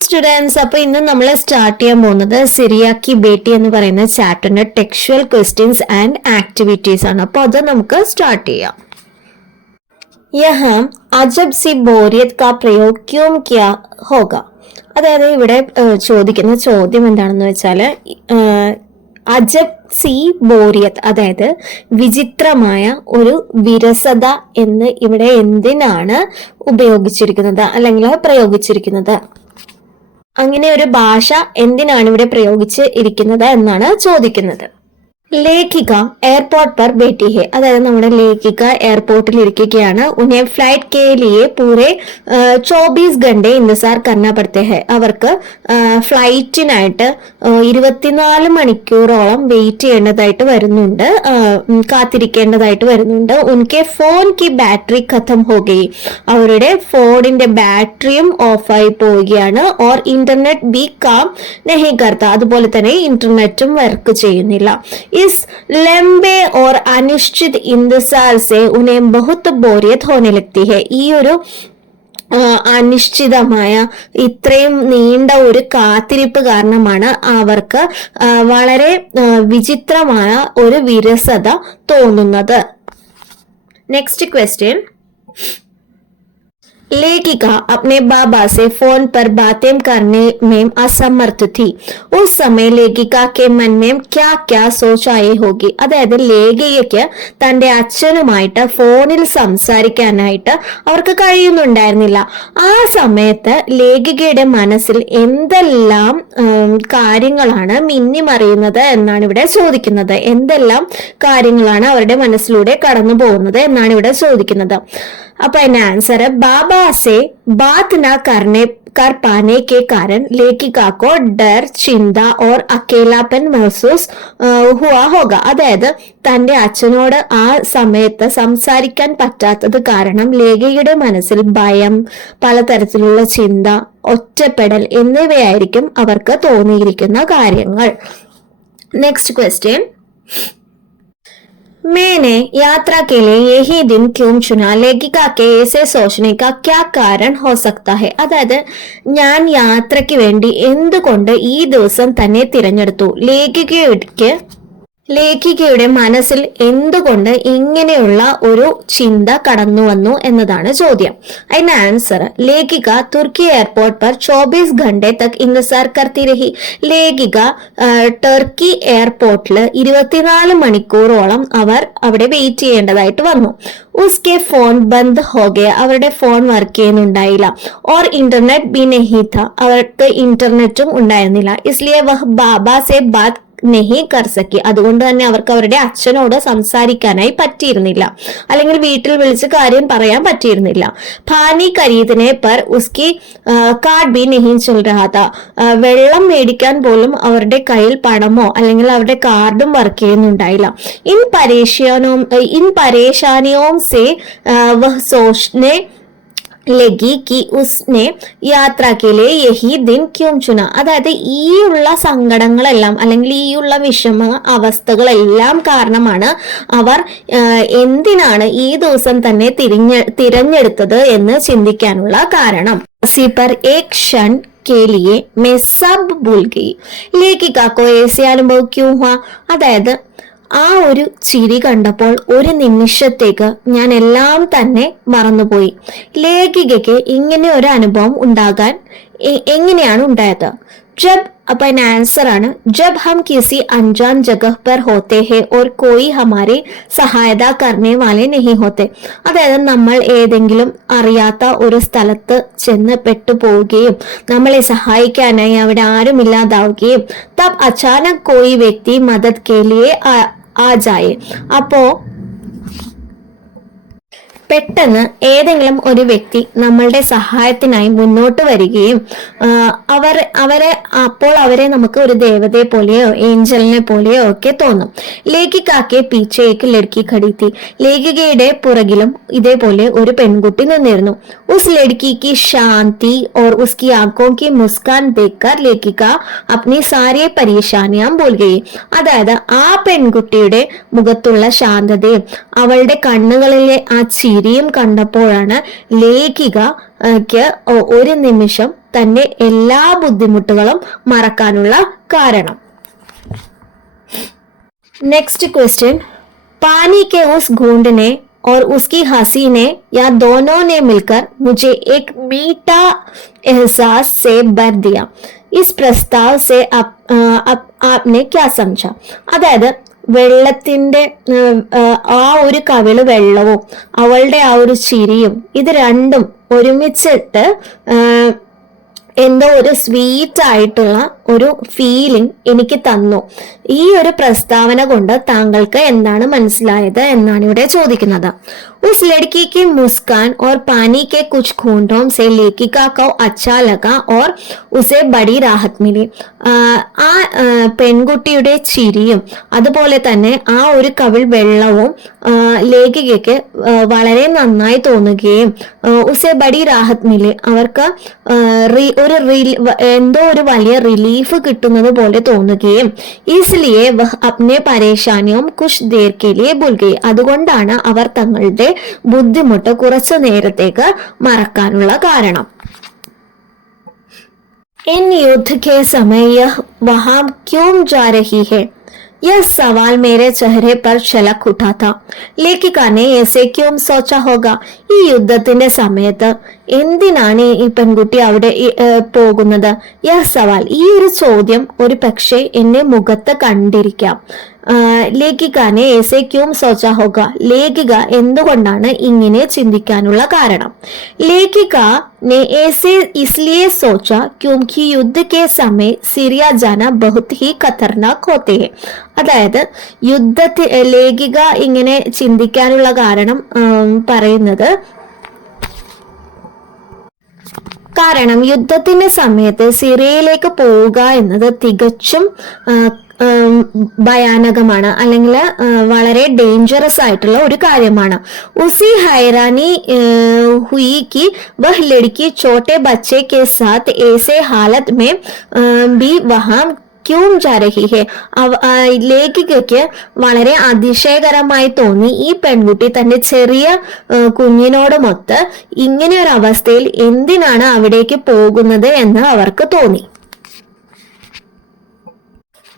Students, അപ്പൊ ഇന്ന് നമ്മൾ സ്റ്റാർട്ട് ചെയ്യാൻ പോകുന്നത് സിറിയ കി ബേട്ടി എന്ന് പറയുന്ന ചാപ്റ്ററിന്റെ ടെക്സ്ച്വൽ ക്വസ്റ്റ്യൻസ് ആൻഡ് ആക്ടിവിറ്റീസ് ആണ്. അപ്പൊ അത് നമുക്ക് സ്റ്റാർട്ട് ചെയ്യാം. യഹാം അജബ് സി ബോരിയത് കാ പ്രയോഗ് ക്യോം ക്യാ ഹോഗ. അതായത് ഇവിടെ ചോദിക്കുന്ന ചോദ്യം എന്താണെന്ന് വെച്ചാൽ അജബ് സി ബോരിയത്, അതായത് വിചിത്രമായ ഒരു വിരസത എന്ന് ഇവിടെ എന്തിനാണ് ഉപയോഗിച്ചിരിക്കുന്നത് അല്ലെങ്കിൽ പ്രയോഗിച്ചിരിക്കുന്നത്? അങ്ങനെ ഒരു ഭാഷ എന്തിനാണ് ഇവിടെ പ്രയോഗിച്ച് ഇരിക്കുന്നത് എന്നാണ് ചോദിക്കുന്നത്. ലേഖിക എയർപോർട്ട് पर बैठी है, അതായത് നമ്മുടെ ലേഖിക എയർപോർട്ടിൽ ഇരിക്കുകയാണ്. ഉन्हें ഫ്ലൈറ്റ് के लिए पूरे 24 घंटे इंतजार करना पड़ते हैं. അവർക്ക് ഫ്ലൈറ്റിനായിട്ട് 24 മണിക്കൂറോളം വെയിറ്റ് ചെയ്യേണ്ടതായിട്ട് വരുന്നുണ്ട്, കാത്തിരിക്കേണ്ടതായിട്ട് വരുന്നുണ്ട്. ഉൻകെ ഫോൺ की ബാറ്ററി ഖത്തം हो गई, അവരുടെ ഫോണിന്റെ ബാറ്ററിയും ഓഫായി പോവുകയാണ്. ഓർ ഇന്റർനെറ്റ് ബി കാം नहीं करता, അതുപോലെ തന്നെ ഇന്റർനെറ്റും വർക്ക് ചെയ്യുന്നില്ല. इस लंबे और अनिश्चित इंतजार से उन्हें बहुत बोरियत होने लगती है. ഈ ഒരു അനിശ്ചിതമായ ഇത്രയും നീണ്ട ഒരു കാത്തിരിപ്പ് കാരണമാണ് അവർക്ക് വളരെ വിചിത്രമായ ഒരു വിരസത തോന്നുന്നത്. Next question. लेखिका अपने बाबा से फोन पर बातें करने में असमर्थ थी. उस समय लेखिका के मन में क्या क्या सोच आई होगी. അതായത് ലേഖികയ്ക്ക് തന്റെ അച്ഛനുമായിട്ട് ഫോണിൽ സംസാരിക്കാനായിട്ട് അവർക്ക് കഴിയുന്നുണ്ടായിരുന്നില്ല. ആ സമയത്ത് ലേഖികയുടെ മനസ്സിൽ എന്തെല്ലാം കാര്യങ്ങളാണ് മിന്നിമറിയുന്നത് എന്നാണ് ഇവിടെ ചോദിക്കുന്നത്. എന്തെല്ലാം കാര്യങ്ങളാണ് അവരുടെ മനസ്സിലൂടെ കടന്നു പോകുന്നത് എന്നാണ് ഇവിടെ ചോദിക്കുന്നത്. അപ്പൊ അതിന്റെ ആൻസർ ബാബ से बात न कर पाने के कारण लेखिका को डर, चिंता और अकेलापन महसूस हुआ होगा. അതായത് തന്റെ അച്ഛനോട് ആ സമയത്ത് സംസാരിക്കാൻ പറ്റാത്തത് കാരണം ലേഖയുടെ മനസ്സിൽ ഭയം, പലതരത്തിലുള്ള ചിന്ത, ഒറ്റപ്പെടൽ എന്നിവയായിരിക്കും അവർക്ക് തോന്നിയിരിക്കുന്ന കാര്യങ്ങൾ. Next question. मैंने यात्रा के लिए यही दिन क्यों चुना. लेखिका के ऐसे सोचने का क्या कारण हो सकता है. അതായത് ഞാൻ യാത്രയ്ക്ക് വേണ്ടി എന്തുകൊണ്ട് ഈ ദിവസം തന്നെ തിരഞ്ഞെടുത്തു? ലേഖികയുടെ മനസ്സിൽ എന്തുകൊണ്ട് ഇങ്ങനെയുള്ള ഒരു ചിന്ത കടന്നു വന്നു എന്നതാണ് ചോദ്യം. അതിന്റെ ആൻസർ ലേഖിക തുർക്കി എയർപോർട്ട് पर 24 घंटे तक इंतजार करती रही. ലേഖിക ടർക്കി എയർപോർട്ടിൽ 24 മണിക്കൂറോളം അവർ അവിടെ വെയിറ്റ് ചെയ്യേണ്ടതായിട്ട് വന്നു. ഉസ്കെ ഫോൺ ബന്ദ് ഹോ ഗയ, അവരുടെ ഫോൺ വർക്ക് ചെയ്യുന്നുണ്ടായില്ല. ഓർ ഇന്റർനെറ്റ് ബി നഹി ഥ, അവർക്ക് ഇന്റർനെറ്റും ഉണ്ടായിരുന്നില്ല. ഇസ്ലിയെ വഹ് ബാബ സെ ബാത് നെഹി കർ സക്കി, അതുകൊണ്ട് തന്നെ അവർക്ക് അവരുടെ അച്ഛനോട് സംസാരിക്കാനായി പറ്റിയിരുന്നില്ല, അല്ലെങ്കിൽ വീട്ടിൽ വിളിച്ച് കാര്യം പറയാൻ പറ്റിയിരുന്നില്ല. പാനി ഖരീദനെ പർ ഉസ്കി കാർഡ് ബി നെഹി ചൽ രഹാ താ, വെള്ളം മേടിക്കാൻ പോലും അവരുടെ കയ്യിൽ പണമോ അല്ലെങ്കിൽ അവരുടെ കാർഡും വർക്ക് ചെയ്യുന്നുണ്ടായില്ല. ഇൻ പരേശാനിയോം സെ വഹ് സോച്നെ ലഗി കി ഉസ്നെ യാത്രക്കിലെ യഹി ദിൻ ക്യോം ചുന. അതായത് ഈ ഉള്ള സങ്കടങ്ങളെല്ലാം അല്ലെങ്കിൽ ഈ ഉള്ള വിഷമ അവസ്ഥകളെല്ലാം കാരണമാണ് അവർ എന്തിനാണ് ഈ ദിവസം തന്നെ തിരഞ്ഞെടുത്തത് എന്ന് ചിന്തിക്കാനുള്ള കാരണം. സിപർ ഏക് ക്ഷൺ के लिए मैं सब भूल गई. लेखिका को ऐसे अनुभव क्यों हुआ. അതായത് ആ ഒരു ചിരി കണ്ടപ്പോൾ ഒരു നിമിഷത്തേക്ക് ഞാൻ എല്ലാം തന്നെ മറന്നുപോയി. ലേഖികയ്ക്ക് ഇങ്ങനെ ഒരു അനുഭവം ഉണ്ടാകാൻ എങ്ങനെയാണ് ഉണ്ടായത്? ജബ്, അപ്പൊ അതിന് ആൻസർ ആണ് ജബ് ഹം കിസി അൻജാൻ ജഗഹ് पर होते हैं और कोई हमारी सहायता करने वाले नहीं होते. അതായത് നമ്മൾ ഏതെങ്കിലും അറിയാത്ത ഒരു സ്ഥലത്ത് ചെന്ന് പെട്ടുപോവുകയും നമ്മളെ സഹായിക്കാനായി അവിടെ ആരും ഇല്ലാതാവുകയും തബ് അച്ചാനക് കോയി വ്യക്തി മദദ് കെ ലിയെ ആ ജായേ, അപ്പോ പെട്ടെന്ന് ഏതെങ്കിലും ഒരു വ്യക്തി നമ്മളുടെ സഹായത്തിനായി മുന്നോട്ട് വരികയും അവരെ നമുക്ക് ഒരു ദേവതയെ പോലെയോ ഏഞ്ചലിനെ പോലെയോ ഒക്കെ തോന്നും. ലേഖികാക്കെ പീച്ചേക്ക് ലഡ്കി ഖടീത്തി, ലേഖികയുടെ പുറകിലും ഇതേപോലെ ഒരു പെൺകുട്ടി നിന്നിരുന്നു. ഉസ് ലഡ്കിക്ക് ശാന്തി ഓർ ഉസ്കി ആങ്കോं की मुस्कान देखकर ലേഖിക अपनी सारी परेशानियां भूल गई. അതായത് ആ പെൺകുട്ടിയുടെ മുഖത്തുള്ള ശാന്തതയും അവളുടെ കണ്ണുകളിലെ ആ ചിരി ചിരിയും കണ്ടപ്പോഴാണ് ലേഖികയ്ക്ക് ഒരു നിമിഷം തന്റെ എല്ലാ ബുദ്ധിമുട്ടുകളും മറക്കാനുള്ള കാരണം. नेक्स्ट क्वेश्चन, पानी के उस घूंट ने और उसकी हंसी ने या दोनों ने मिलकर मुझे एक मीठा एहसास से भर दिया. इस प्रस्ताव से आपने क्या समझा? അതായത് വെള്ളത്തിന്റെ ആ ഒരു കവിള് വെള്ളവും അവളുടെ ആ ഒരു ചിരിയും ഇത് രണ്ടും ഒരുമിച്ചിട്ട് എന്തോ ഒരു സ്വീറ്റ് ആയിട്ടുള്ള ഒരു ഫീലിംഗ് എനിക്ക് തന്നു. ഈ ഒരു പ്രസ്താവന കൊണ്ട് താങ്കൾക്ക് എന്താണ് മനസ്സിലായത് എന്നാണ് ഇവിടെ ചോദിക്കുന്നത്. उस लड़की की मुस्कान और पानी के कुछ घूंटों से लेखिका को अच्छा लगा और उसे बड़ी राहत मिली. ആ പെൺകുട്ടിയുടെ ചിരിയും അതുപോലെ തന്നെ ആ ഒരു കവിൾ വെള്ളവും ലേഖികയ്ക്ക് വളരെ നന്നായി തോന്നുകയും ഉസെ ബഡി റാഹത്ത് മിലി അവർക്ക് എന്തോ ഒരു വലിയ റിലീഫ് കിട്ടുന്നത് പോലെ തോന്നുകയും ഇസ്ലിയെ വഹ് അപ്നെ പരേശാനിയും കുഷ് ദേർ കെ ലിയെ ഭൂൽ ഗയി. അതുകൊണ്ടാണ് അവർ തങ്ങളുടെ ബുദ്ധിമുട്ട് കുറച്ചു നേരത്തേക്ക് മറക്കാനുള്ള കാരണം. इन युद्ध के समय यह वहां क्यों जा रही है? यह सवाल मेरे चेहरे पर छलक उठा था. लेखिका ने ऐसे क्यों सोचा होगा? ഈ യുദ്ധത്തിന്റെ സമയത്ത് എന്തിനാണ് ഈ പെൺകുട്ടി അവിടെ പോകുന്നത്? യഹ് സവാൽ, ഈ ഒരു ചോദ്യം ഒരു പക്ഷേ എന്റെ മുഖത്ത് കണ്ടിരിക്കാം. ലേഖികാനെ ऐसे क्यों सोचा होगा? ലേഖിക എന്തുകൊണ്ടാണ് ഇങ്ങനെ ചിന്തിക്കാനുള്ള കാരണം? ലേഖിക ने ऐसे इसलिए सोचा क्योंकि युद्ध के समय सीरिया जाना बहुत ही खतरनाक होते हैं. അതായത് യുദ്ധത്തിൽ ലേഖിക ഇങ്ങനെ ചിന്തിക്കാനുള്ള കാരണം പറയുന്നത് കാരണം യുദ്ധത്തിന്റെ സമയത്ത് സിറിയയിലേക്ക് പോവുക എന്നത് തികച്ചും ഭയാനകമാണ്, അല്ലെങ്കിൽ വളരെ ഡേഞ്ചറസ് ആയിട്ടുള്ള ഒരു കാര്യമാണ്. ഉസി ഹൈറാനി हुई कि वह लड़की छोटे बच्चे के साथ ऐसे हालत में भी वहां ക്യൂം ജാരഹി. ലേഖികയ്ക്ക് വളരെ അതിശയകരമായി തോന്നി ഈ പെൺകുട്ടി തന്റെ ചെറിയ കുഞ്ഞിനോടുമൊത്ത് ഇങ്ങനെ ഒരു അവസ്ഥയിൽ എന്തിനാണ് അവിടേക്ക് പോകുന്നത് എന്ന് അവർക്ക് തോന്നി.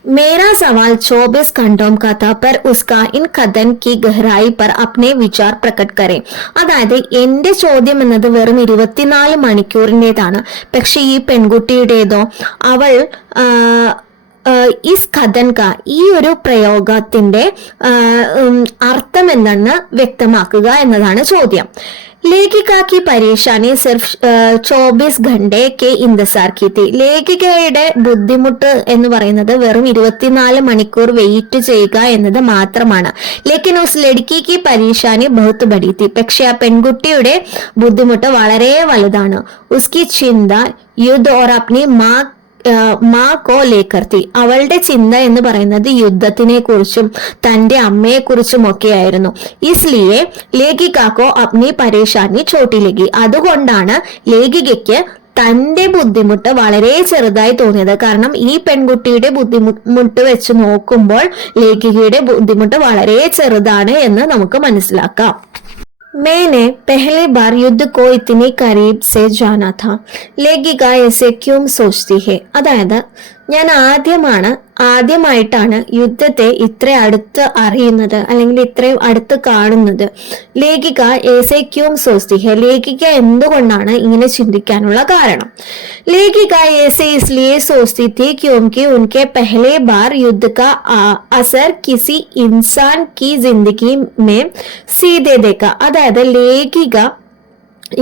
मेरा सवाल 24 घंटों का था पर उसका इन कदन की गहराई पर अपने विचार प्रकट करे. അതായത് എന്റെ ചോദ്യം എന്നത് വെറും 24 മണിക്കൂറിൻ്റെതാണ്. പക്ഷെ ഈ പെൺകുട്ടിയുടേതോ അവൾ ഇസ് ഖദൻ ക ഈ ഒരു പ്രയോഗത്തിന്റെ അർത്ഥം എന്താണെന്ന് വ്യക്തമാക്കുക എന്നതാണ് ചോദ്യം. ലേഖിക की परेशानी सिर्फ 24 घंटे के इंतजार की थी. ലേഖികയുടെ ബുദ്ധിമുട്ട് എന്ന് പറയുന്നത് വെറും 24 മണിക്കൂർ വെയിറ്റ് ചെയ്യുക എന്നത് മാത്രമാണ്. ലേക്കിൻ ഉസ് ലഡ്കി की परेशानी बहुत बड़ी थी. പക്ഷെ ആ പെൺകുട്ടിയുടെ ബുദ്ധിമുട്ട് വളരെ വലുതാണ്. ഉസ്കി ചിന്ത യുദ്ധ और अपनी മാ കോ ലേക്കർത്തി. അവളുടെ ചിന്ത എന്ന് പറയുന്നത് യുദ്ധത്തിനെ കുറിച്ചും തന്റെ അമ്മയെ കുറിച്ചും ഒക്കെയായിരുന്നു. ഇസ്ലിയെ ലേഖികാക്കോ അപ്നി പരേശാനി ചോട്ടിലേക്കി. അതുകൊണ്ടാണ് ലേഖികയ്ക്ക് തന്റെ ബുദ്ധിമുട്ട് വളരെ ചെറുതായി തോന്നിയത്. കാരണം ഈ പെൺകുട്ടിയുടെ ബുദ്ധിമുട്ട് വെച്ച് നോക്കുമ്പോൾ ലേഖികയുടെ ബുദ്ധിമുട്ട് വളരെ ചെറുതാണ് എന്ന് നമുക്ക് മനസ്സിലാക്കാം. मैंने पहली बार युद्ध को इतनी करीब से जाना था. ലേഖിക ऐसे क्यों सोचती है? അതായത് ഞാൻ ആദ്യമായിട്ടാണ് യുദ്ധത്തെ ഇത്ര അടുത്ത് അറിയുന്നത് അല്ലെങ്കിൽ ഇത്രയും അടുത്ത് കാണുന്നത്. ലേഖിക ऐसे क्यों सोचती है? ലേഖിക എന്തുകൊണ്ടാണ് ഇങ്ങനെ ചിന്തിക്കാനുള്ള കാരണം? ലേഖിക ऐसे इसलिए सोचती थी क्योंकि उनके पहले बार युद्ध का असर किसी इंसान की जिंदगी में सीधे देखा. അതായത് ലേഖിക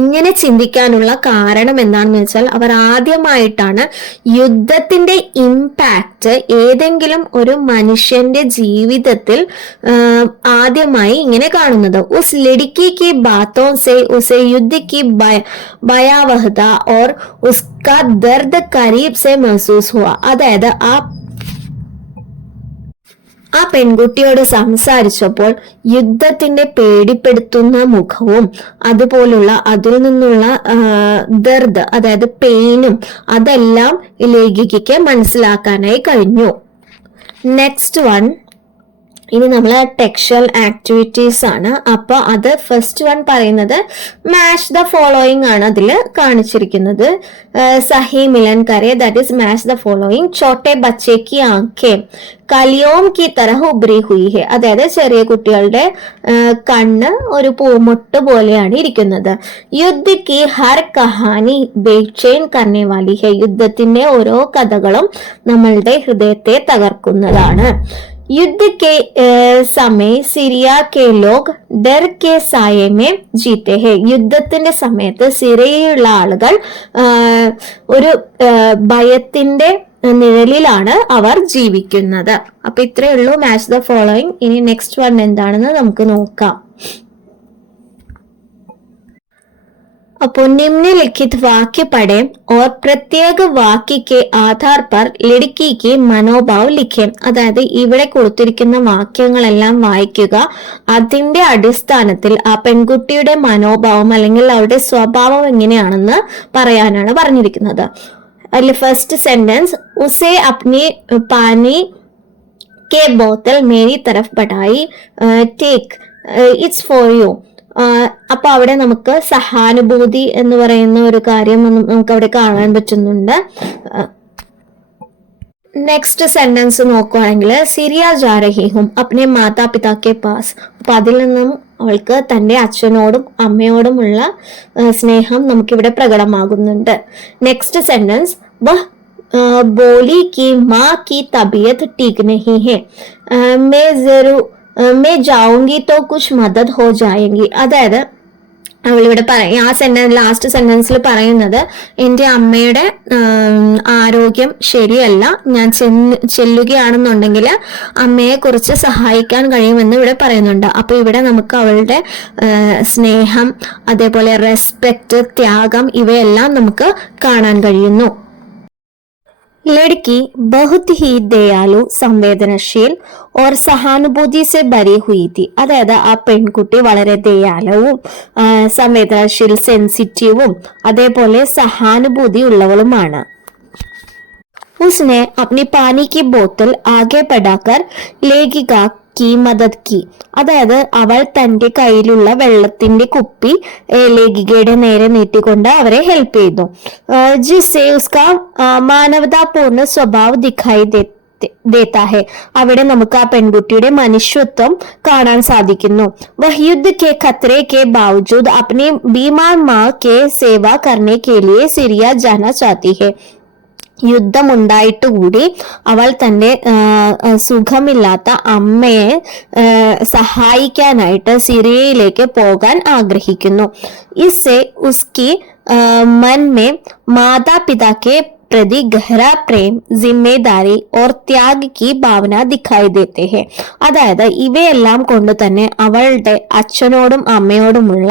ഇങ്ങനെ ചിന്തിക്കാനുള്ള കാരണം എന്താണെന്ന് വെച്ചാൽ അവർ ആദ്യമായിട്ടാണ് യുദ്ധത്തിന്റെ ഇമ്പാക്റ്റ് ഏതെങ്കിലും ഒരു മനുഷ്യന്റെ ജീവിതത്തിൽ ആദ്യമായി ഇങ്ങനെ കാണുന്നത്. ഉസ് ലഡ്കി की बातों से उसे युद्ध की भयावहता और उसका दर्द करीब से महसूस हुआ. അതായത് ആ പെൺകുട്ടിയോട് സംസാരിച്ചപ്പോൾ യുദ്ധത്തിന്റെ പേടിപ്പെടുത്തുന്ന മുഖവും അതുപോലുള്ള അതിൽ നിന്നുള്ള ദർദ് അതായത് പെയിനും അതെല്ലാം ലേഖികയ്ക്ക് മനസ്സിലാക്കാനായി കഴിഞ്ഞു. നെക്സ്റ്റ് വൺ, ഇനി നമ്മൾ ടെക്സ്ച്വൽ ആക്ടിവിറ്റീസ് ആണ്. അപ്പൊ അത് ഫസ്റ്റ് വൺ പറയുന്നത് മാച്ച് ദ ഫോളോയിങ് ആണ് അതിൽ കാണിച്ചിരിക്കുന്നത്. സഹി മിലൻ കരെ, that is match the following. ചോട്ടെ ബച്ചെ കി ആംഖേ കലിയോം കി തരഹ ഉബ്രി ഹുയി ഹെ, അതായത് ചെറിയ കുട്ടികളുടെ കണ്ണ് ഒരു പൂമുട്ട് പോലെയാണ് ഇരിക്കുന്നത്. യുദ്ധ കി ഹർ കഹാനി ബേചൈൻ കർനെ വാലി ഹെ, യുദ്ധത്തിന്റെ ഓരോ കഥകളും നമ്മളുടെ ഹൃദയത്തെ തകർക്കുന്നതാണ്. युद्ध के समय സിറിയ കെ ലോഗ് ഡർ കെ സായെ മേ ജീത്തെ ഹെ, യുദ്ധത്തിന്റെ സമയത്ത് സിറിയയിലുള്ള ആളുകൾ ഒരു ഭയത്തിന്റെ നിഴലിലാണ് അവർ ജീവിക്കുന്നത്. അപ്പൊ ഇത്രയേ ഉള്ളൂ മാച്ച് ദ ഫോളോയിങ്. ഇനി നെക്സ്റ്റ് വൺ എന്താണെന്ന് നമുക്ക് നോക്കാം. അപ്പോൾ निम्नलिखित वाक्य पढ़ें और प्रत्येक वाक्य के आधार पर लड़की की മനോഭാവ ലിഖേം, അതായത് ഇവിടെ കൊടുത്തിരിക്കുന്ന വാക്യങ്ങളെല്ലാം വായിക്കുക. അതിന്റെ അടിസ്ഥാനത്തിൽ ആ പെൺകുട്ടിയുടെ മനോഭാവം അല്ലെങ്കിൽ അവരുടെ സ്വഭാവം എങ്ങനെയാണെന്ന് പറയാനാണ് പറഞ്ഞിരിക്കുന്നത്. അതിൽ ഫസ്റ്റ് സെന്റൻസ്, ഉസേ അപ്നി പാനി കെ ബോത്തൽ മേരി തരഫ് ബടായി ടേക്ക് ഇറ്റ്സ് ഫോർ യു. അപ്പൊ അവിടെ നമുക്ക് സഹാനുഭൂതി എന്ന് പറയുന്ന ഒരു കാര്യം നമുക്ക് അവിടെ കാണാൻ പറ്റുന്നുണ്ട്. നെക്സ്റ്റ് സെന്റൻസ് നോക്കുകയാണെങ്കിൽ സിറിയ ജാ രഹി ഹും അപ്നെ മാതാപിതാ കെ പാസ്, അപ്പൊ അതിൽ നിന്നും അവൾക്ക് തന്റെ അച്ഛനോടും അമ്മയോടുമുള്ള സ്നേഹം നമുക്കിവിടെ പ്രകടമാകുന്നുണ്ട്. നെക്സ്റ്റ് സെന്റൻസ്, വഹ് ബോലി കി മാ കി തബിയത്ത് ടീക് നഹി ഹെ മേ ജാऊंगी तो कुछ मदद हो जाएगी, അതായത് അവളിവിടെ ആ സെന്റൻസ് ലാസ്റ്റ് സെന്റൻസിൽ പറയുന്നത് എൻ്റെ അമ്മയുടെ ആരോഗ്യം ശരിയല്ല, ഞാൻ ചെല്ലുകയാണെന്നുണ്ടെങ്കിൽ അമ്മയെ കുറിച്ച് സഹായിക്കാൻ കഴിയുമെന്ന് ഇവിടെ പറയുന്നുണ്ട്. അപ്പൊ ഇവിടെ നമുക്ക് അവളുടെ സ്നേഹം, അതേപോലെ റെസ്പെക്ട്, ത്യാഗം ഇവയെല്ലാം നമുക്ക് കാണാൻ കഴിയുന്നു. लड़की बहुत ही दयालु, संवेदनशील और സഹാനുഭൂതി से भरी हुई थी, അതായത് ആ പെൺകുട്ടി വളരെ ദയാലവും സംവേദനശീൽ സെൻസിറ്റീവും അതേപോലെ സഹാനുഭൂതി ഉള്ളവളുമാണ്. उसने अपनी पानी की बोतल आगे बढ़ाकर लेखिका की मदद की, അതായത് അവൾ തന്റെ കയ്യിലുള്ള വെള്ളത്തിന്റെ കുപ്പി ലേഖികയുടെ നേരെ നീട്ടിക്കൊണ്ട് അവരെ ഹെൽപ്പ് ചെയ്തു. ജിസ്സേ ഉസ്കാ മാനവതാപൂർണ്ണ സ്വഭാവ ദിഖായി ദേത്താ ഹെ, അവിടെ നമുക്ക് ആ പെൺകുട്ടിയുടെ മനുഷ്യത്വം കാണാൻ സാധിക്കുന്നു. വഹ് യുദ്ധ കെ ഖത്രെ കെ ബാവജൂദ് അപ്നെ ബീമാർ മാ കെ സേവ കർനെ കെ ലിയെ സിറിയ ജാനാ ചാഹത്തി ഹെ, യുദ്ധമുണ്ടായിട്ടുകൂടി അവൾ തന്റെ സുഖമില്ലാത്ത അമ്മയെ സഹായിക്കാനായിട്ട് സിറിയയിലേക്ക് പോകാൻ ആഗ്രഹിക്കുന്നു. ഇസ്സേ ഉസ്കി मन में माता पिता के प्रति गहरा प्रेम, जिम्मेदारी और त्याग की ഭാവന ദിഖായി ദേത്തെ ഹെ, അതായത് ഇവയെല്ലാം കൊണ്ട് തന്നെ അവളുടെ അച്ഛനോടും അമ്മയോടുമുള്ള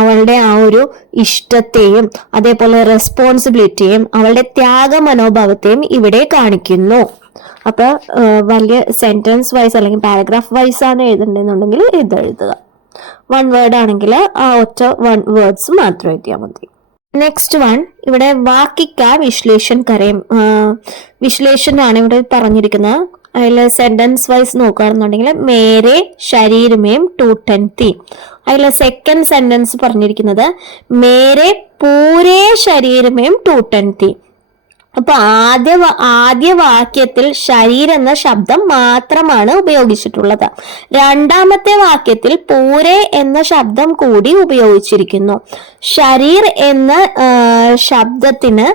അവളുടെ ആ ഒരു ഇഷ്ടത്തെയും അതേപോലെ റെസ്പോൺസിബിലിറ്റിയും അവളുടെ ത്യാഗ മനോഭാവത്തെയും ഇവിടെ കാണിക്കുന്നു. അപ്പൊ വലിയ സെന്റൻസ് വൈസ് അല്ലെങ്കിൽ പാരഗ്രാഫ് വൈസ് ആണ് എഴുതണ്ടെന്നുണ്ടെങ്കിൽ ഇത് എഴുതുക. വൺ വേർഡ് ആണെങ്കിൽ ആ ഒറ്റ വൺ വേർഡ്സ് മാത്രം എഴുതിയാൽ മതി. നെക്സ്റ്റ് വൺ, ഇവിടെ വാക്കിക്ക വിശ്ലേഷൺ കരയും വിശ്ലേഷനാണ് ഇവിടെ പറഞ്ഞിരിക്കുന്നത്. അതിൽ സെന്റൻസ് വൈസ് നോക്കുകയാണെന്നുണ്ടെങ്കിൽ മേരെ ശരീരമേം ടൂട്ടൻ തീ, അതിൽ സെക്കൻഡ് സെന്റൻസ് പറഞ്ഞിരിക്കുന്നത് മേരെ പൂരേ ശരീരമേം ടൂട്ടൻ തീ. അപ്പൊ ആദ്യ വാക്യത്തിൽ ശരീർ എന്ന ശബ്ദം മാത്രമാണ് ഉപയോഗിച്ചിട്ടുള്ളത്. രണ്ടാമത്തെ വാക്യത്തിൽ പൂരെ എന്ന ശബ്ദം കൂടി ഉപയോഗിച്ചിരിക്കുന്നു. ശരീർ എന്ന ശബ്ദത്തിന്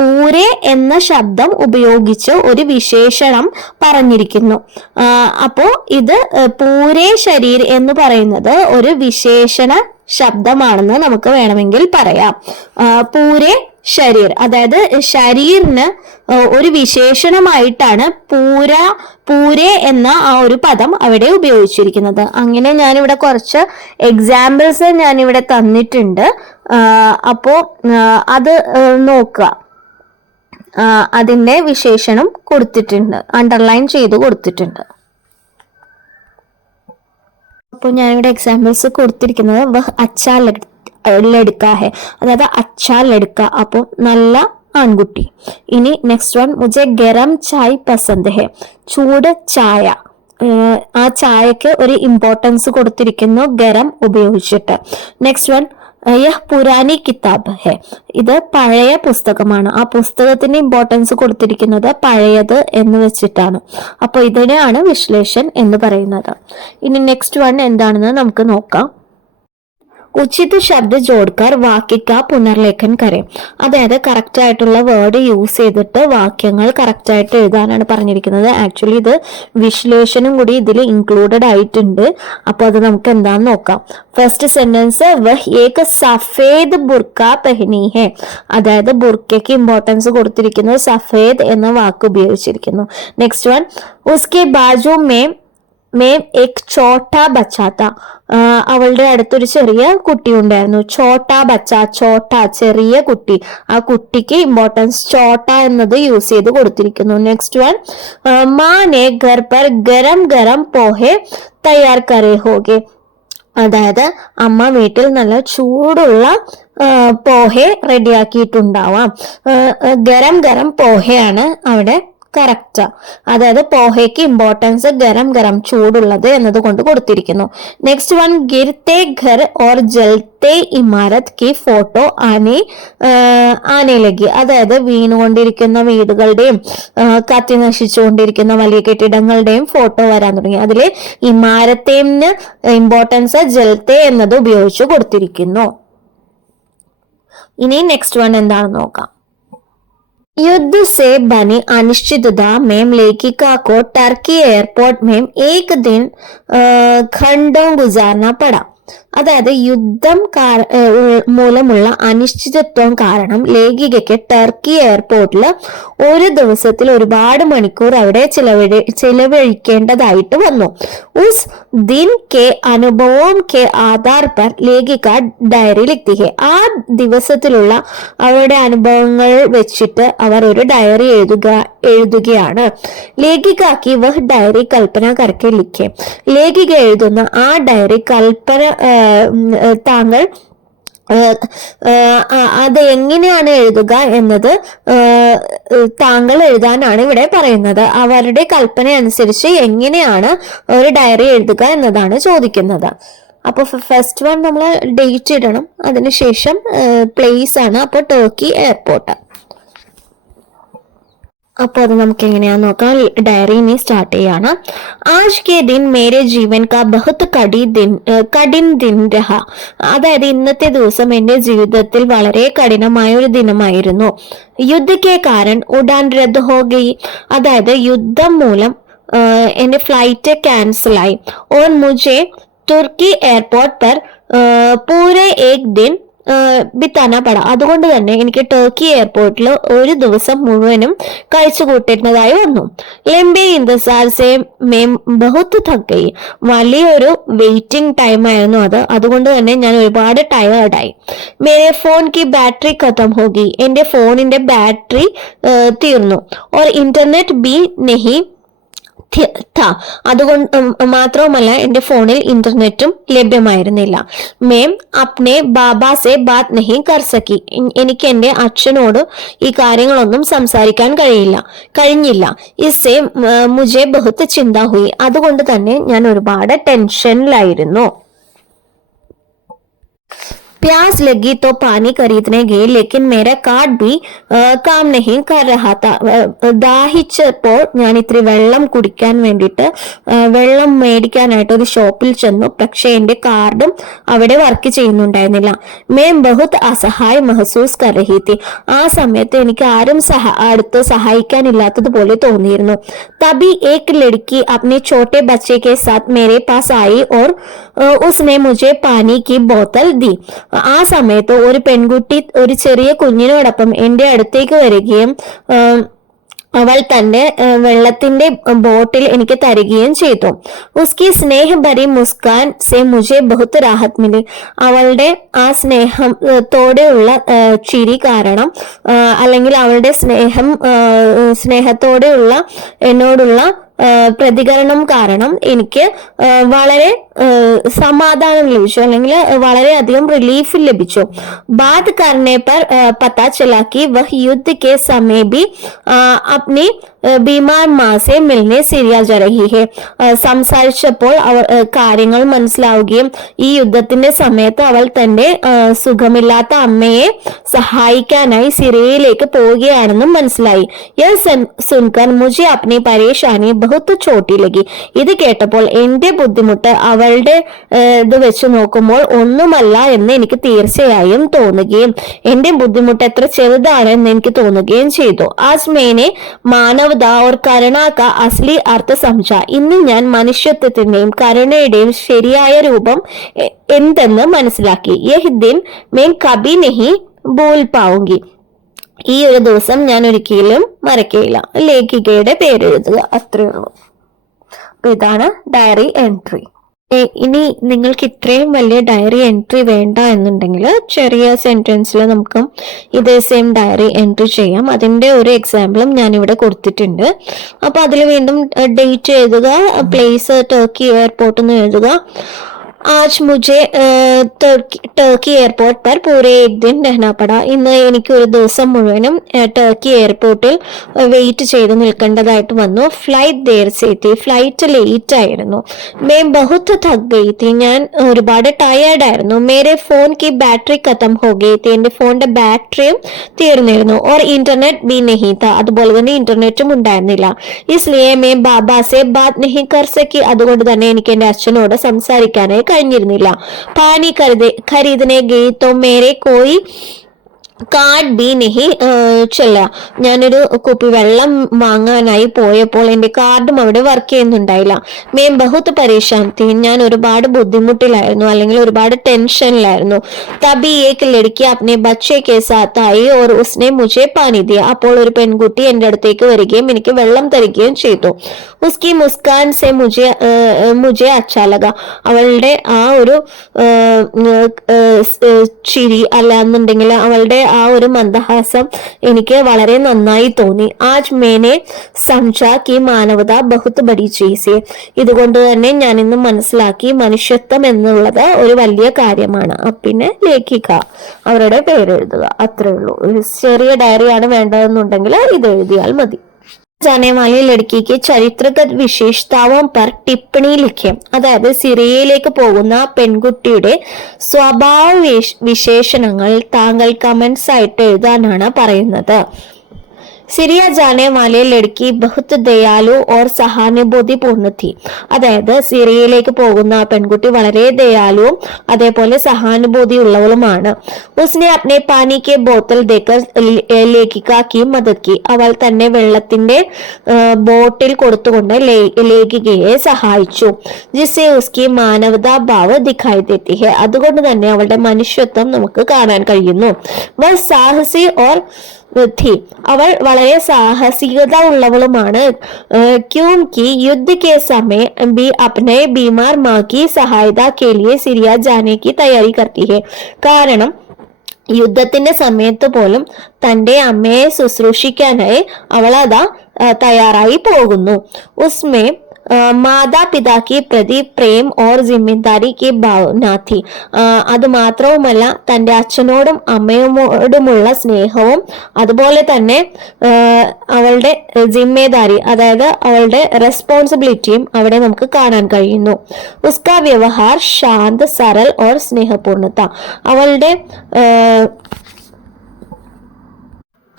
പൂരെ എന്ന ശബ്ദം ഉപയോഗിച്ച് ഒരു വിശേഷണം പറഞ്ഞിരിക്കുന്നു. അപ്പോ ഇത് പൂരെ ശരീർ എന്ന് പറയുന്നത് ഒരു വിശേഷണ ശബ്ദമാണെന്ന് നമുക്ക് വേണമെങ്കിൽ പറയാം. പൂരെ ശരീർ, അതായത് ശരീറിന് ഒരു വിശേഷണമായിട്ടാണ് പൂരെ എന്ന ആ ഒരു പദം അവിടെ ഉപയോഗിച്ചിരിക്കുന്നത്. അങ്ങനെ ഞാനിവിടെ കുറച്ച് എക്സാമ്പിൾസ് ഞാനിവിടെ തന്നിട്ടുണ്ട്. അപ്പോ അത് നോക്കുക. അതിന്റെ വിശേഷണം കൊടുത്തിട്ടുണ്ട്, അണ്ടർലൈൻ ചെയ്ത് കൊടുത്തിട്ടുണ്ട്. അപ്പോൾ ഞാനിവിടെ എക്സാമ്പിൾസ് കൊടുത്തിരിക്കുന്നത് വഹ് അച്ഛാ ലഡ്ക ഹെ, അതായത് അച്ഛാ ലഡ്ക, അപ്പോൾ നല്ല ആൺകുട്ടി. ഇനി നെക്സ്റ്റ് വൺ, മുझे ഗരം ചായ് പസന്ത് ഹെ, ചൂട് ചായ. ആ ചായക്ക് ഒരു ഇമ്പോർട്ടൻസ് കൊടുത്തിരിക്കുന്നു ഗരം ഉപയോഗിച്ചിട്ട്. നെക്സ്റ്റ് വൺ, യഹ് പുരാനി കിതാബ് ഹെ, ഇത് പഴയ പുസ്തകമാണ്. ആ പുസ്തകത്തിന്റെ ഇമ്പോർട്ടൻസ് കൊടുത്തിരിക്കുന്നത് പഴയത് എന്ന് വെച്ചിട്ടാണ്. അപ്പൊ ഇതിനെയാണ് വിശ്ലേഷൺ എന്ന് പറയുന്നത്. ഇനി നെക്സ്റ്റ് വൺ എന്താണെന്ന് നമുക്ക് നോക്കാം. ഉചിത് ശബ്ദ ജോഡ്കർ വാക്യ പുനർലേഖൻ കരയും, അതായത് കറക്റ്റ് ആയിട്ടുള്ള വേർഡ് യൂസ് ചെയ്തിട്ട് വാക്യങ്ങൾ കറക്റ്റ് ആയിട്ട് എഴുതാനാണ് പറഞ്ഞിരിക്കുന്നത്. ആക്ച്വലി ഇത് വിശ്ലേഷണം കൂടി ഇതിൽ ഇൻക്ലൂഡഡ് ആയിട്ടുണ്ട്. അപ്പൊ അത് നമുക്ക് എന്താന്ന് നോക്കാം. ഫസ്റ്റ് സെന്റൻസ്, വഹ് ഏക് സഫേദ് ബുർക്ക പെഹ്നി ഹെ, അതായത് ബുർക്കയ്ക്ക് ഇമ്പോർട്ടൻസ് കൊടുത്തിരിക്കുന്നത് സഫേദ് എന്ന വാക്ക് ഉപയോഗിച്ചിരിക്കുന്നു. നെക്സ്റ്റ് വൺ, ഉസ്കെ ബാജു മേം എക് ചോട്ടാ ബച്ചാത്ത, അവളുടെ അടുത്തൊരു ചെറിയ കുട്ടി ഉണ്ടായിരുന്നു. ചോട്ടാ ബച്ച, ചോട്ടാ ചെറിയ കുട്ടി, ആ കുട്ടിക്ക് ഇമ്പോർട്ടൻസ് ചോട്ട എന്നത് യൂസ് ചെയ്ത് കൊടുത്തിരിക്കുന്നു. നെക്സ്റ്റ് വൺ, മാനെ ഘർ പർ ഗരം ഗരം പോഹെ തയ്യാർ കരേ ഹോഗെ, അതായത് അമ്മ വീട്ടിൽ നല്ല ചൂടുള്ള പോഹെ റെഡിയാക്കിയിട്ടുണ്ടാവാം. ഗരം ഗരം പോഹയാണ് അവിടെ കറക്റ്റ്, അതായത് പോഹയ്ക്ക് ഇമ്പോർട്ടൻസ് ഗരം ഗരം ചൂടുള്ളത് എന്നത് കൊണ്ട് കൊടുത്തിരിക്കുന്നു. നെക്സ്റ്റ് വൺ, ഗിർത്തെ ഘർ ഓർ ജൽത്തെ ഇമാരത് കി ഫോട്ടോ ആനെ ലഗി, അതായത് വീണുകൊണ്ടിരിക്കുന്ന വീടുകളുടെയും കത്തി നശിച്ചുകൊണ്ടിരിക്കുന്ന വലിയ കെട്ടിടങ്ങളുടെയും ഫോട്ടോ വരാൻ തുടങ്ങി. അതില് ഇമാരത്തേന് ഇമ്പോർട്ടൻസ് ജൽത്തെ എന്നത് ഉപയോഗിച്ച് കൊടുത്തിരിക്കുന്നു. ഇനി നെക്സ്റ്റ് വൺ എന്താണെന്ന് നോക്കാം. युद्ध से बनी अनिश्चितता में लेखिका को टर्की एयरपोर्ट में एक दिन घंटों गुजारना पड़ा, അതായത് യുദ്ധം മൂലമുള്ള അനിശ്ചിതത്വം കാരണം ലേഖികയ്ക്ക് ടർക്കി എയർപോർട്ടിൽ ഒരു ദിവസത്തിൽ ഒരുപാട് മണിക്കൂർ അവിടെ ചിലവഴിക്കേണ്ടതായിട്ട് വന്നു. ഉസ് ദിൻ കെ അനുഭവം കെ ആധാർ പർ ലേഖിക ഡയറി ലിഖ്തി ഹെ, ആ ദിവസത്തിലുള്ള അവരുടെ അനുഭവങ്ങൾ വെച്ചിട്ട് അവർ ഒരു ഡയറി എഴുതുകയാണ്. ലേഖികാക്ക് വഹ് ഡയറി കൽപ്പന കർക്കെ ലിഖെ, ലേഖിക എഴുതുന്ന ആ ഡയറി കൽപ്പന താങ്കൾ അത് എങ്ങനെയാണ് എഴുതുക എന്നത് താങ്കൾ എഴുതാനാണ് ഇവിടെ പറയുന്നത്. അവരുടെ കൽപ്പന അനുസരിച്ച് എങ്ങനെയാണ് ഒരു ഡയറി എഴുതുക എന്നതാണ് ചോദിക്കുന്നത്. അപ്പൊ ഫസ്റ്റ് വൺ നമ്മൾ ഡേറ്റ് ഇടണം, അതിനുശേഷം പ്ലേസ് ആണ്. അപ്പൊ ടർക്കി എയർപോർട്ട്. അപ്പോൾ അത് നമുക്ക് എങ്ങനെയാന്ന് നോക്കാം. ഡയറി ഇനി സ്റ്റാർട്ട് ചെയ്യാണ്. ആജ് കെ ദിൻ മേരെ ജീവൻ കാ ബഹുത് കഠിൻ ദിൻ രഹ, അതായത് ഇന്നത്തെ ദിവസം എന്റെ ജീവിതത്തിൽ വളരെ കഠിനമായ ഒരു ദിനമായിരുന്നു. യുദ്ധ കെ കാരൺ ഉഡാൻ റദ്ദ് ഹോ ഗയി, അതായത് യുദ്ധം മൂലം എന്റെ ഫ്ലൈറ്റ് ക്യാൻസൽ ആയി. ഓർ മുझे തുർക്കി എയർപോർട്ട് പർ പൂരെ ഏക് ദിൻ ബിത്താന പട, അതുകൊണ്ട് തന്നെ എനിക്ക് ടർക്കി എയർപോർട്ടിൽ ഒരു ദിവസം മുഴുവനും കഴിച്ചു കൂട്ടേണ്ടതായി വന്നു. ലംബെ ഇന്തസാർ സേ മേം ബഹുത് തക് ഗയി, വലിയൊരു വെയിറ്റിംഗ് ടൈം ആയിരുന്നു അത്, അതുകൊണ്ട് തന്നെ ഞാൻ ഒരുപാട് ടയേർഡായി. മേരെ ഫോൺ കി ബാറ്ററി ഖത്തം ഹോഗി, എന്റെ ഫോണിന്റെ ബാറ്ററി തീർന്നു. ഓർ ഇന്റർനെറ്റ് ബി നെഹി അതുകൊണ്ട് മാത്രവുമല്ല എന്റെ ഫോണിൽ ഇന്റർനെറ്റും ലഭ്യമായിരുന്നില്ല. മേം അപ്നെ ബാബാസെ ബാത് നഹി കർ സക്കി, എനിക്ക് എന്റെ അച്ഛനോട് ഈ കാര്യങ്ങളൊന്നും സംസാരിക്കാൻ കഴിഞ്ഞില്ല. ഇസേ മുझे ബഹുത് ചിന്ത ഹുയി, അതുകൊണ്ട് തന്നെ ഞാൻ ഒരുപാട് ടെൻഷനിലായിരുന്നു. प्यास लगी तो पानी खरीदने गए लेकिन मेरा कार्ड भी काम नहीं कर रहा था. ദാഹിച്ചപ്പോൾ ഞാൻ ഇത്തിരി വെള്ളം കുടിക്കാൻ വേണ്ടിയിട്ട് വെള്ളം മേടിക്കാനായിട്ട് ഒരു ഷോപ്പിൽ ചെന്നു, പക്ഷെ എന്റെ കാർഡും അവിടെ വർക്ക് ചെയ്യുന്നുണ്ടായിരുന്നില്ല. മേം ബഹുത് അസഹായ് മഹസൂസ് കർ രഹി തി, ആ സമയത്ത് എനിക്ക് ആരും അടുത്ത് സഹായിക്കാനില്ലാത്തതുപോലെ തോന്നിയിരുന്നു. തബി ഏക് ലड़की अपने छोटे बच्चे के साथ मेरे पास आई और उसने मुझे पानी की बोतल दी. ആ സമയത്ത് ഒരു പെൺകുട്ടി ഒരു ചെറിയ കുഞ്ഞിനോടൊപ്പം എന്റെ അടുത്തേക്ക് വരികയും അവൾ തന്റെ വെള്ളത്തിന്റെ ബോട്ടിൽ എനിക്ക് തരികയും ചെയ്തു. ഉസ്കി സ്നേഹ ഭരി മുസ്കാൻ സെ മുझे ബഹുത് റാഹത്ത് മിലി, അവളുടെ ആ സ്നേഹത്തോടെയുള്ള ചിരി കാരണം അല്ലെങ്കിൽ അവളുടെ സ്നേഹത്തോടെയുള്ള എന്നോടുള്ള പ്രതികരണം കാരണം എനിക്ക് വളരെ സമാധാനം ലഭിച്ചു, അല്ലെങ്കിൽ വളരെയധികം റിലീഫ് ലഭിച്ചു. ബാത് കർനെ പർ പതാ ചലാ കി വഹ് യുദ്ധ കെ സമയ ഭി അപ്നി ബീമാർ മാസെ മിൽനെ സിറിയ ജാ രഹി ഹെ. സംസാരിച്ചപ്പോൾ കാര്യങ്ങൾ മനസ്സിലാവുകയും ഈ യുദ്ധത്തിന്റെ സമയത്ത് അവൾ തന്റെ സുഖമില്ലാത്ത അമ്മയെ സഹായിക്കാനായി സിറിയയിലേക്ക് പോവുകയാണെന്നും മനസ്സിലായി. യഹ് സുൻകർ മുझे अपनी परेशानी बहुत छोटी लगी. ഇത് കേട്ടപ്പോൾ എന്റെ ബുദ്ധിമുട്ട് അവളുടെ ഇത് വെച്ച് നോക്കുമ്പോൾ ഒന്നുമല്ല എന്ന് എനിക്ക് തീർച്ചയായും തോന്നുകയും എന്റെ ബുദ്ധിമുട്ട് എത്ര ചെറുതാണെന്ന് എനിക്ക് തോന്നുകയും ചെയ്തു. ആജ് മേനെ മാനവത ഓർ കരുണ കാ അസ്ലി അർത്ഥ സംജ. ഇന്ന് ഞാൻ മനുഷ്യത്വത്തിന്റെയും കരുണയുടെയും ശരിയായ രൂപം എന്തെന്ന് മനസ്സിലാക്കി. യഹ് ദിൻ मैं कभी नहीं भूल पाऊंगी. ഈ ഒരു ദിവസം ഞാൻ ഒരിക്കലും മറക്കയില്ല. ലേഖികയുടെ പേരെഴുതുക, അത്രയേ ഉള്ളൂ. അപ്പൊ ഇതാണ് ഡയറി എൻട്രി. ഇനി നിങ്ങൾക്ക് ഇത്രയും വലിയ ഡയറി എൻട്രി വേണ്ട എന്നുണ്ടെങ്കിൽ ചെറിയ സെന്റൻസിൽ നമുക്ക് ഇതേ സെയിം ഡയറി എൻട്രി ചെയ്യാം. അതിന്റെ ഒരു എക്സാമ്പിളും ഞാനിവിടെ കൊടുത്തിട്ടുണ്ട്. അപ്പൊ അതിൽ വീണ്ടും ഡേറ്റ് എഴുതുക, പ്ലേസ് ടർക്കി എയർപോർട്ട് എന്ന് എഴുതുക. आज मुझे ടർക്കി എയർപോർട്ട് पर पूरे एक दिन रहना पड़ा. ഇന്ന് എനിക്ക് ഒരു ദിവസം മുഴുവനും ടർക്കി എയർപോർട്ടിൽ വെയിറ്റ് ചെയ്ത് നിൽക്കേണ്ടതായിട്ട് വന്നു. ഫ്ലൈറ്റ് ദേർ സേ തി. ഫ്ലൈറ്റ് ലേറ്റ് ആയിരുന്നു. मैं बहुत थक गई थी. ഞാൻ ഒരുപാട് ടയേർഡ് ആയിരുന്നു. मेरे फोन की बैटरी खत्म हो गई थी. എന്റെ ഫോണിന്റെ ബാറ്ററിയും തീർന്നിരുന്നു. और इंटरनेट भी नहीं था. അതുപോലെ തന്നെ ഇന്റർനെറ്റും ഉണ്ടായിരുന്നില്ല. इसलिए मैं बाबा से बात नहीं कर सकी. അതുകൊണ്ട് തന്നെ എനിക്ക് എന്റെ അച്ഛനോട് സംസാരിക്കാനായി കഴിഞ്ഞിരുന്നില്ല. പാനി ഖരീദനെ ഗയി തോ മേരെ കോയി കാർഡ് ബി നെഹി ചെല്ല. ഞാനൊരു കുപ്പി വെള്ളം വാങ്ങാനായി പോയപ്പോൾ എന്റെ കാർഡും അവിടെ വർക്ക് ചെയ്യുന്നുണ്ടായില്ല. മേ ബഹുത്ത് പരേഷാൻ തീ. ഞാൻ ഒരുപാട് ബുദ്ധിമുട്ടിലായിരുന്നു, അല്ലെങ്കിൽ ഒരുപാട് ടെൻഷനിലായിരുന്നു. തബി ഏക് ലड़की अपने बच्चे के साथ आई और उसने मुझे पानी दिया. അപ്പോൾ ഒരു പെൺകുട്ടി എന്റെ അടുത്തേക്ക് വരികയും എനിക്ക് വെള്ളം തരികയും ചെയ്തു. ഉസ്കി മുസ്കാൻ സെ മുझे अच्छा लगा. അവളുടെ ആ ഒരു ചിരി അല്ലാന്നുണ്ടെങ്കിൽ അവളുടെ ആ ഒരു മന്ദഹാസം എനിക്ക് വളരെ നന്നായി തോന്നി. ആജ് മേനെ സംജാ കി മാനവത ബഹുത് ബഡി ചീസ്. ഇതുകൊണ്ട് തന്നെ ഞാൻ ഇന്ന് മനസ്സിലാക്കി മനുഷ്യത്വം എന്നുള്ളത് ഒരു വലിയ കാര്യമാണ്. പിന്നെ ലേഖിക അവരുടെ പേരെഴുതുക, അത്രേ ഉള്ളൂ. ഒരു ചെറിയ ഡയറിയാണ് വേണ്ടതെന്നുണ്ടെങ്കിൽ ഇത് എഴുതിയാൽ മതി. जाने वाली लड़की के ചരിത്രഗത വിശേഷതാവും പർ ടിപ്പണി ലിഖ്യം. അതായത് സിറിയയിലേക്ക് പോകുന്ന പെൺകുട്ടിയുടെ സ്വഭാവ വിശേഷണങ്ങൾ താങ്കൾ കമന്റ്സ് ആയിട്ട് എഴുതാനാണ് പറയുന്നത്. സിറിയ ജാനെ വാലെ ലड़की बहुत दयालु और സഹാനുഭൂതിപൂർണ്ണ थी. അതായത് സിറിയയിലേക്ക് പോകുന്ന പെൺകുട്ടി വളരെ ദയാലുവും അതേപോലെ സഹാനുഭൂതി ഉള്ളവളുമാണ്. ഉസ്നെ അപ്നെ പാനി കെ ബോത്തൽ ദേക്കർ ലേഖിക കി മദദ് കി. അവൾ തന്നെ വെള്ളത്തിന്റെ ബോട്ടിൽ കൊടുത്തുകൊണ്ട് ലേഖികയെ സഹായിച്ചു. ജിസെ ഉസ്കി മാനവത ഭാവ് ദിഖായി ദേത്തി ഹെ. അതുകൊണ്ട് തന്നെ അവളുടെ മനുഷ്യത്വം നമുക്ക് കാണാൻ കഴിയുന്നു. വഹ് സാഹസി ഓർ थी. അവൾ വളരെ സാഹസികത ഉള്ളവളുമാണ്. क्योंकि युद्ध के समय भी अपने बीमार माँ की सहायता के लिए सीरिया जाने की तैयारी करती है. കാരണം യുദ്ധത്തിന്റെ സമയത്ത് പോലും തന്റെ അമ്മയെ ശുശ്രൂഷിക്കാനായി അവൾ അതാ തയ്യാറായി പോകുന്നു. ഉസ്മേ മാതാ പിതാ കി പ്രതി പ്രേം ഓർ ജിമ്മേദാരി കി ഭാവന थी. അത് മാത്രവുമല്ല തന്റെ അച്ഛനോടും അമ്മയോടുമുള്ള സ്നേഹവും അതുപോലെ തന്നെ അവളുടെ ജിമ്മേദാരി അതായത് അവളുടെ റെസ്പോൺസിബിലിറ്റിയും അവിടെ നമുക്ക് കാണാൻ കഴിയുന്നു. ഉസ്കാ വ്യവഹാർ ശാന്ത് സരൽ ഓർ സ്നേഹപൂർണത.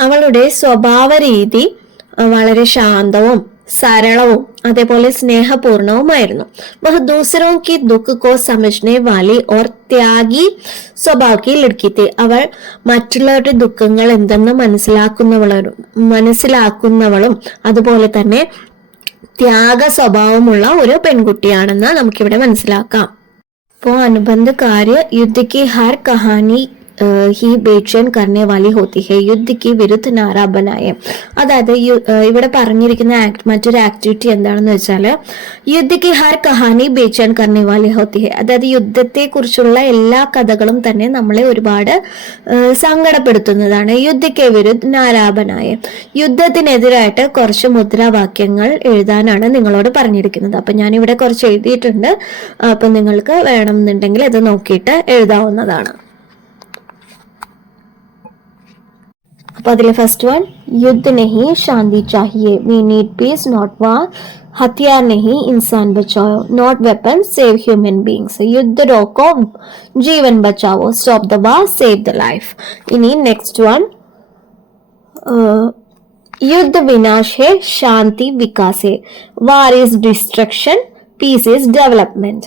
അവളുടെ സ്വഭാവ രീതി വളരെ ശാന്തവും സരളവും അതേപോലെ സ്നേഹപൂർണവുമായിരുന്നു. വഹ് ദൂസറോ കി ദുഃഖ കോ സമജ്നെ വാലി ഓർ ത്യാഗി സ്വഭാവി ലड़की थी. അവൾ മറ്റുള്ളവരുടെ ദുഃഖങ്ങൾ എന്തെന്ന് മനസ്സിലാക്കുന്നവളും അതുപോലെ തന്നെ ത്യാഗ സ്വഭാവമുള്ള ഒരു പെൺകുട്ടിയാണെന്ന് നമുക്കിവിടെ മനസ്സിലാക്കാം. तो अनुबंध कार्य युद्ध की हर कहानी ही बेचैन करने वाली होती है, युद्ध की विरुद्ध नारा बनाए. അതായത് ഇവിടെ പറഞ്ഞിരിക്കുന്ന മറ്റൊരു ആക്ടിവിറ്റി എന്താണെന്ന് വെച്ചാൽ യുദ്ധ കി ഹർ കഹാനി ബേചൈൻ കർനെ വാലി ഹോത്തി ഹെ, അതായത് യുദ്ധത്തെ കുറിച്ചുള്ള എല്ലാ കഥകളും തന്നെ നമ്മളെ ഒരുപാട് സങ്കടപ്പെടുത്തുന്നതാണ്. യുദ്ധക്കെ വിരുദ്ധ നാരാ ബനായെ, യുദ്ധത്തിനെതിരായിട്ട് കുറച്ച് മുദ്രാവാക്യങ്ങൾ എഴുതാനാണ് നിങ്ങളോട് പറഞ്ഞിരിക്കുന്നത്. അപ്പൊ ഞാൻ ഇവിടെ കുറച്ച് എഴുതിയിട്ടുണ്ട്. അപ്പൊ നിങ്ങൾക്ക് വേണമെന്നുണ്ടെങ്കിൽ അത് നോക്കിയിട്ട് എഴുതാവുന്നതാണ്. അപ്പൊ അതിലെ ഫസ്റ്റ് വൺ, യുദ്ധ नहीं शांति चाहिए, we need peace not war, हथियार नहीं इंसान बचाओ, not weapons save human beings, युद्ध रोको जीवन बचाओ, stop the war save the life. इनी नेक्स्ट वन, युद्ध विनाश है शांति विकास है, war is destruction peace is development,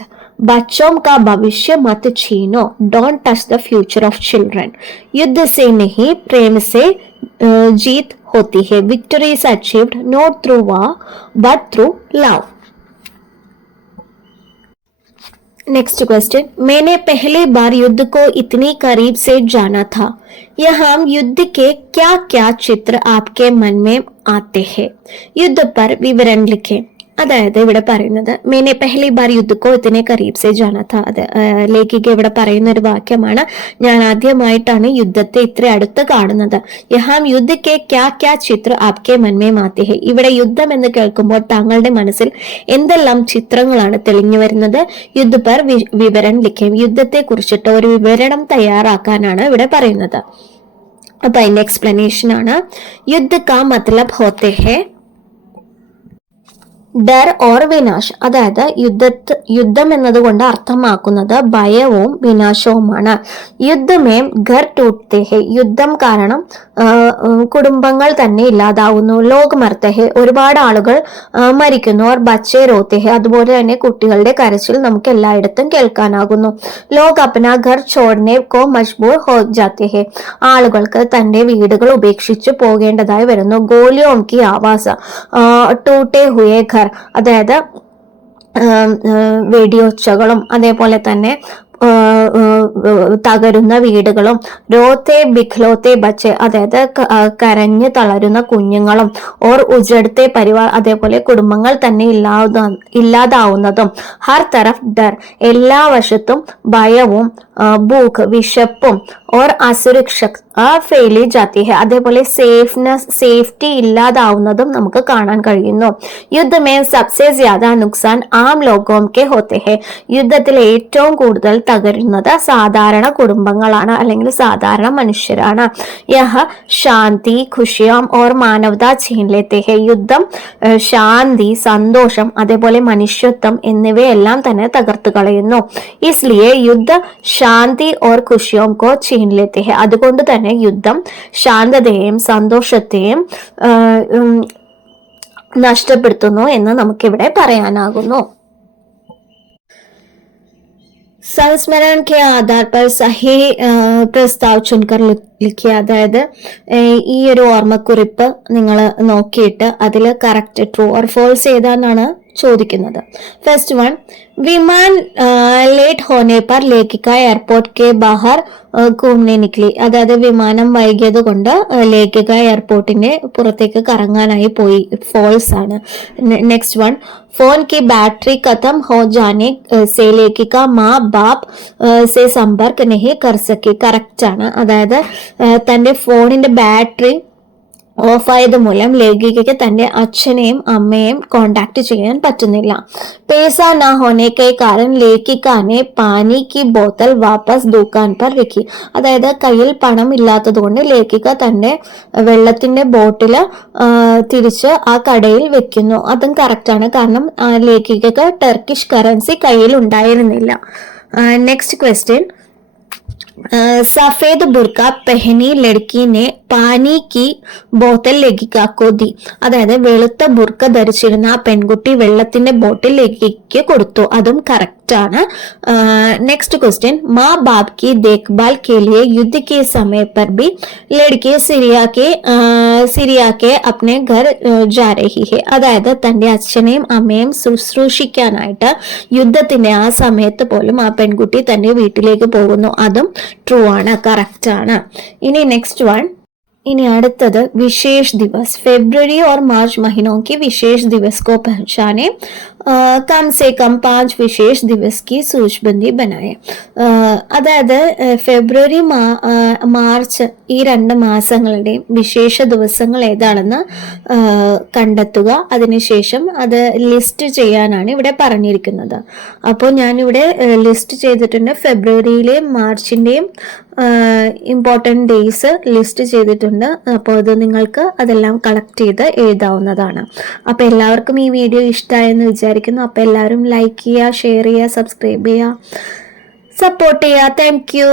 बच्चों का भविष्य मत छीनो, don't touch the future of children, युद्ध से नहीं प्रेम से जीत होती है, victory is achieved not through war but through love. Next question, मैंने पहली बार युद्ध को इतनी करीब से जाना था, यहाँ युद्ध के क्या क्या चित्र आपके मन में आते हैं, युद्ध पर विवरण लिखें. അതായത് ഇവിടെ പറയുന്നത് മേനെ പെഹ്ലി ബാർ യുദ്ധക്കോ ഇത്തിനെ കരീബ് സെ ജാന ഥാ, അത് ലേഖിക ഇവിടെ പറയുന്ന ഒരു വാക്യമാണ്. ഞാൻ ആദ്യമായിട്ടാണ് യുദ്ധത്തെ ഇത്ര അടുത്ത് കാണുന്നത്. യഹാം യുദ്ധ കെ ക്യാ ക്യാ ചിത്ര ആപ്കെ മൻമേ മാത്തെ ഹെ, ഇവിടെ യുദ്ധം എന്ന് കേൾക്കുമ്പോൾ താങ്കളുടെ മനസ്സിൽ എന്തെല്ലാം ചിത്രങ്ങളാണ് തെളിഞ്ഞു വരുന്നത്. യുദ്ധ പർ വിവരണം ലിഖേം, യുദ്ധത്തെ കുറിച്ചിട്ട് ഒരു വിവരണം തയ്യാറാക്കാനാണ് ഇവിടെ പറയുന്നത്. അപ്പൊ അതിന്റെ എക്സ്പ്ലനേഷൻ ആണ്, യുദ്ധ കാ മത്ലബ് ഹോത്തെ ഹെ ഡർ ഓർ വിനാശ്, അതായത് യുദ്ധം എന്നതുകൊണ്ട് അർത്ഥമാക്കുന്നത് ഭയവും വിനാശവുമാണ്. യുദ്ധമേം ഘർ ടൂട്ടെ ഹെ, യുദ്ധം കാരണം കുടുംബങ്ങൾ തന്നെ ഇല്ലാതാവുന്നു. ലോക് മർത്തെ ഹെ, ഒരുപാട് ആളുകൾ മരിക്കുന്നു. ഓർ ബച്ചേ റോത്തെ ഹെ, അതുപോലെ തന്നെ കുട്ടികളുടെ കരച്ചിൽ നമുക്ക് എല്ലായിടത്തും കേൾക്കാനാകുന്നു. ലോക് അപ്നാ ഘർ ചോഡ്നെ കോ മജ്ബൂർ ഹോ ജാത്തെ ഹെ, ആളുകൾക്ക് തന്റെ വീടുകൾ ഉപേക്ഷിച്ച് പോകേണ്ടതായി വരുന്നു. ഗോലിയോം കി ആവാസ ടൂട്ടെ ഹുയേ ഘർ, അതായത് വെടിയൊച്ചകളും അതേപോലെ തന്നെ തകരുന്ന വീടുകളും, രോത്തെ ബിഖ്ലോത്തെ ബച്ചെ, അതായത് കരഞ്ഞ് തളരുന്ന കുഞ്ഞുങ്ങളും, ഓർ ഉജടത്തെ പരിവാർ, അതേപോലെ കുടുംബങ്ങൾ തന്നെ ഇല്ലാതാവുന്നതും, ഹർ തരഫ് ഡർ, എല്ലാ വശത്തും ഭയവും, ഭൂഖ് വിശപ്പും, ഓർ അസുരക്ഷ ഫെയിലി ജാത്തി ഹെ, അതേപോലെ സേഫ്റ്റി ഇല്ലാതാവുന്നതും നമുക്ക് കാണാൻ കഴിയുന്നു. യുദ്ധമേ സബ്സെ ജ്യാദ നുക്സാൻ ആം ലോഗോം കെ ഹോത്തെ ഹെ, യുദ്ധത്തിൽ ഏറ്റവും കൂടുതൽ തകരുന്നത് സാധാരണ കുടുംബങ്ങളാണ് അല്ലെങ്കിൽ സാധാരണ മനുഷ്യരാണ്. യഹ ശാന്തി ഖുഷിയാം ഓർ മാനവത ഛീൻ ലേത്തെ ഹെ, യുദ്ധം ശാന്തി സന്തോഷം അതേപോലെ മനുഷ്യത്വം എന്നിവയെല്ലാം തന്നെ തകർത്തു കളയുന്നു. ഇസ്ലിയെ യുദ്ധ ശാന്തി ഓർ ഖുഷിയോം കോ ഛീൻ ലേത്തെ ഹെ, അതുകൊണ്ട് തന്നെ യുദ്ധം ശാന്തതയെയും സന്തോഷത്തെയും നഷ്ടപ്പെടുത്തുന്നു എന്ന് നമുക്കിവിടെ പറയാനാകുന്നു. संस्मरण के आधार पर सही प्रस्ताव चुनकर लिखिए, അതായത് ഈ ഒരു ഓർമ്മക്കുറിപ്പ് നിങ്ങൾ നോക്കിയിട്ട് അതിൽ കറക്റ്റ് ട്രൂ ഓർ ഫോൾസ് ഏതാണെന്നാണ് ചോദിക്കുന്നത്. ഫസ്റ്റ് വൺ, വിമാൻ ലേറ്റ് ഹോനെ പർ ലേഖിക എയർപോർട്ട് കെ ബാഹർ घूमने निकली, അതായത് വിമാനം വൈകിയത് കൊണ്ട് ലേഖിക എയർപോർട്ടിന്റെ പുറത്തേക്ക് കറങ്ങാനായി പോയി, ഫോൾസ് ആണ്. നെക്സ്റ്റ് വൺ, फोन की बैटरी खत्म हो जाने से लेखिका माँ बाप से संपर्क नहीं कर सकी, കറക്റ്റ് ആണ്. അതായത് തന്റെ ഫോണിന്റെ ബാറ്ററി ഓഫായത് മൂലം ലേഖികയ്ക്ക് തന്റെ അച്ഛനെയും അമ്മയെയും കോണ്ടാക്ട് ചെയ്യാൻ പറ്റുന്നില്ല. പേസ നാ ഹോനെ കെ കാരണം ലേഖിക്കാനെ പാനി കി ബോത്തൽ വാപ്പസ് ദുക്കാൻ പർ രഖി, അതായത് കയ്യിൽ പണം ഇല്ലാത്തത് കൊണ്ട് ലേഖിക തന്റെ വെള്ളത്തിന്റെ ബോട്ടില് തിരിച്ച് ആ കടയിൽ വെക്കുന്നു. അതും കറക്റ്റ് ആണ്, കാരണം ലേഖികക്ക് ടർക്കിഷ് കറൻസി കയ്യിൽ ഉണ്ടായിരുന്നില്ല. നെക്സ്റ്റ് ക്വസ്റ്റ്യൻ, सफेद बुर्का पहनी लड़की ने പാനി കി ബോത്തൽ ലേഖികക്കോ ദി, അതായത് വെളുത്ത ബുർക്ക ധരിച്ചിരുന്ന ആ പെൺകുട്ടി വെള്ളത്തിന്റെ ബോട്ടിൽ ലേഖിക്ക് കൊടുത്തു, അതും കറക്റ്റ് ആണ്. നെക്സ്റ്റ് ക്വസ്റ്റ്യൻ, മാ ബാപ് की देखभाल के लिए युद्ध के समय पर भी लड़की सीरिया के സിറിയ के अपने घर जा रही है. അതായത് തന്റെ അച്ഛനെയും അമ്മയും ശുശ്രൂഷിക്കാനായിട്ട് യുദ്ധത്തിന്റെ ആ സമയത്ത് പോലും ആ പെൺകുട്ടി തന്റെ വീട്ടിലേക്ക് പോകുന്നു. അതും ട്രൂ ആണ്, കറക്റ്റ് ആണ്. ഇനി നെക്സ്റ്റ് വൺ. इन्हें അടുത്തത് विशेष दिवस. फरवरी और मार्च महीनों के विशेष दिवस को पहचाने, कम से कम 5 विशेष दिवस की सूचीबंदी बनाए. അതായത് ഫെബ്രുവരി മാർച്ച് ഈ 2 മാസങ്ങളുടെയും വിശേഷ ദിവസങ്ങൾ ഏതാണെന്ന് കണ്ടെത്തുക. അതിനുശേഷം അത് ലിസ്റ്റ് ചെയ്യാനാണ് ഇവിടെ പറഞ്ഞിരിക്കുന്നത്. അപ്പോൾ ഞാനിവിടെ ലിസ്റ്റ് ചെയ്തിട്ടുണ്ട്. ഫെബ്രുവരിയിലെയും മാർച്ചിന്റെയും ഇമ്പോർട്ടൻറ്റ് ഡേയ്സ് ലിസ്റ്റ് ചെയ്തിട്ടുണ്ട്. അപ്പോൾ അത് നിങ്ങൾക്ക് അതെല്ലാം കളക്ട് ചെയ്ത് എഴുതാവുന്നതാണ്. അപ്പോൾ എല്ലാവർക്കും ഈ വീഡിയോ ഇഷ്ടമായെന്ന് വിചാരിക്കുന്നു. അപ്പോൾ എല്ലാവരും ലൈക്ക് ചെയ്യുക, ഷെയർ ചെയ്യുക, സബ്സ്ക്രൈബ് ചെയ്യുക, സപ്പോർട്ട് ചെയ്യുക. Thank you.